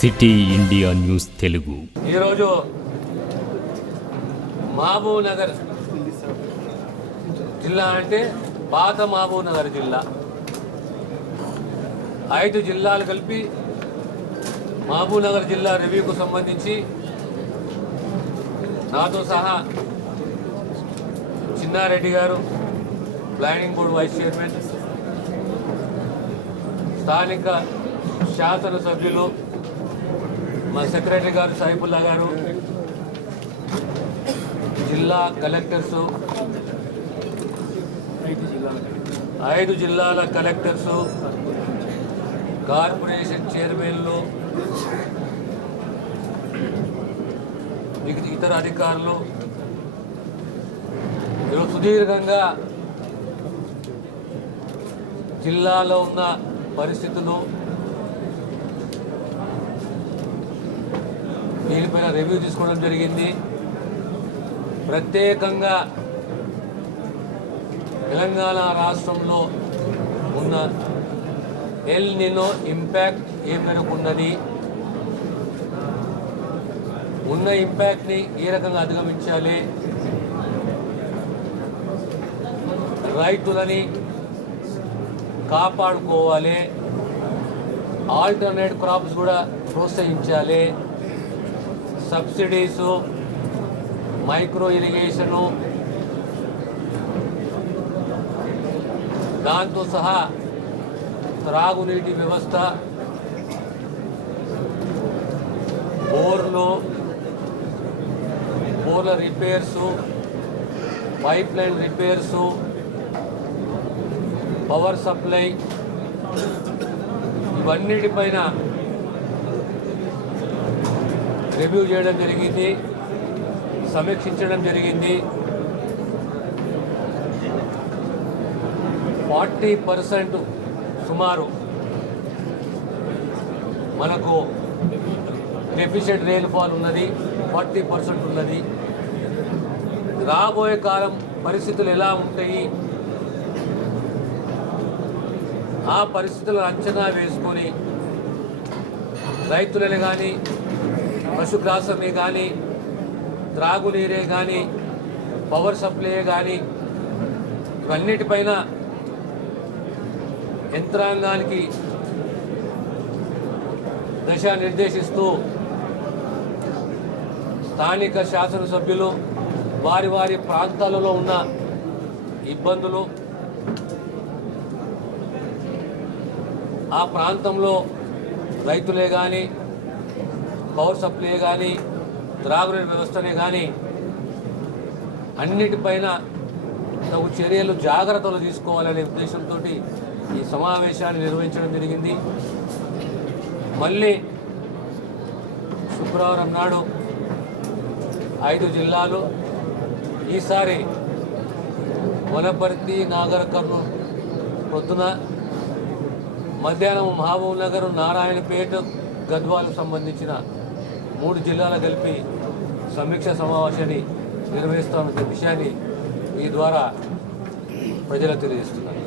City India news Telugu. ఈరోజు మహబూబ్ నగర్ జిల్లా అంటే పాత మహబూబ్ నగర్ జిల్లా, 5 జిల్లాలు కలిపి మహబూబ్ నగర్ జిల్లా రివ్యూకు సంబంధించి నాతో సహా చిన్నారెడ్డి గారు, ప్లానింగ్ బోర్డు వైస్ చైర్మన్, స్థానిక శాసనసభ్యులు మా సెక్రటరీ గారు సైఫుల్లా గారు, జిల్లా కలెక్టర్సు, 5 జిల్లాల కలెక్టర్సు, కార్పొరేషన్ చైర్మన్లు, ఇతర అధికారులు ఈరోజు సుదీర్ఘంగా జిల్లాలో ఉన్న పరిస్థితులు, దీనిపైన రివ్యూ తీసుకోవడం జరిగింది. ప్రత్యేకంగా తెలంగాణ రాష్ట్రంలో ఉన్న ఎల్ నినో ఇంపాక్ట్ ఏ మేరకు ఉన్నది, ఉన్న ఇంపాక్ట్ని ఏ రకంగా అధిగమించాలి, రైతులని కాపాడుకోవాలి, ఆల్టర్నేట్ క్రాప్స్ కూడా ప్రోత్సహించాలి, సబ్సిడీసు, మైక్రో ఇరిగేషను, దాంతో సహా త్రాగునీటి వ్యవస్థ, బోర్ల repairs, pipe line repairs, power supply, ఇవన్నిటిపైన రివ్యూ చేయడం జరిగింది, సమీక్షించడం జరిగింది. 40% సుమారు మనకు డెఫిషియెంట్ రెయిన్ఫాల్ ఉన్నది, 40% ఉన్నది. రాబోయే కాలం పరిస్థితులు ఎలా ఉంటాయి, ఆ పరిస్థితులను అంచనా వేసుకొని రైతులని కానీ, పశుగ్రాసమే కానీ, త్రాగునీరే కానీ, పవర్ సప్లై కానీ, ఇవన్నిటిపైన యంత్రాంగానికి దిశానిర్దేశిస్తూ స్థానిక శాసనసభ్యులు వారి వారి ప్రాంతాలలో ఉన్న ఇబ్బందులు, ఆ ప్రాంతంలో రైతులే కానీ, పవర్ సప్లై కానీ, త్రాగునీటి వ్యవస్థనే కానీ అన్నిటిపైన తగు చర్యలు, జాగ్రత్తలు తీసుకోవాలనే ఉద్దేశంతో ఈ సమావేశాన్ని నిర్వహించడం జరిగింది. మళ్ళీ శుక్రవారం నాడు 5 జిల్లాలు, ఈసారి వనపర్తి, నాగర్ కర్నూలు పొద్దున, మధ్యాహ్నం మహబూబ్ నగర్, నారాయణపేట, గద్వాలకు సంబంధించిన 3 జిల్లాలు కలిపి సమీక్ష సమావేశాన్ని నిర్వహిస్తామన్న విషయాన్ని ఈ ద్వారా ప్రజలకు తెలియజేస్తున్నారు.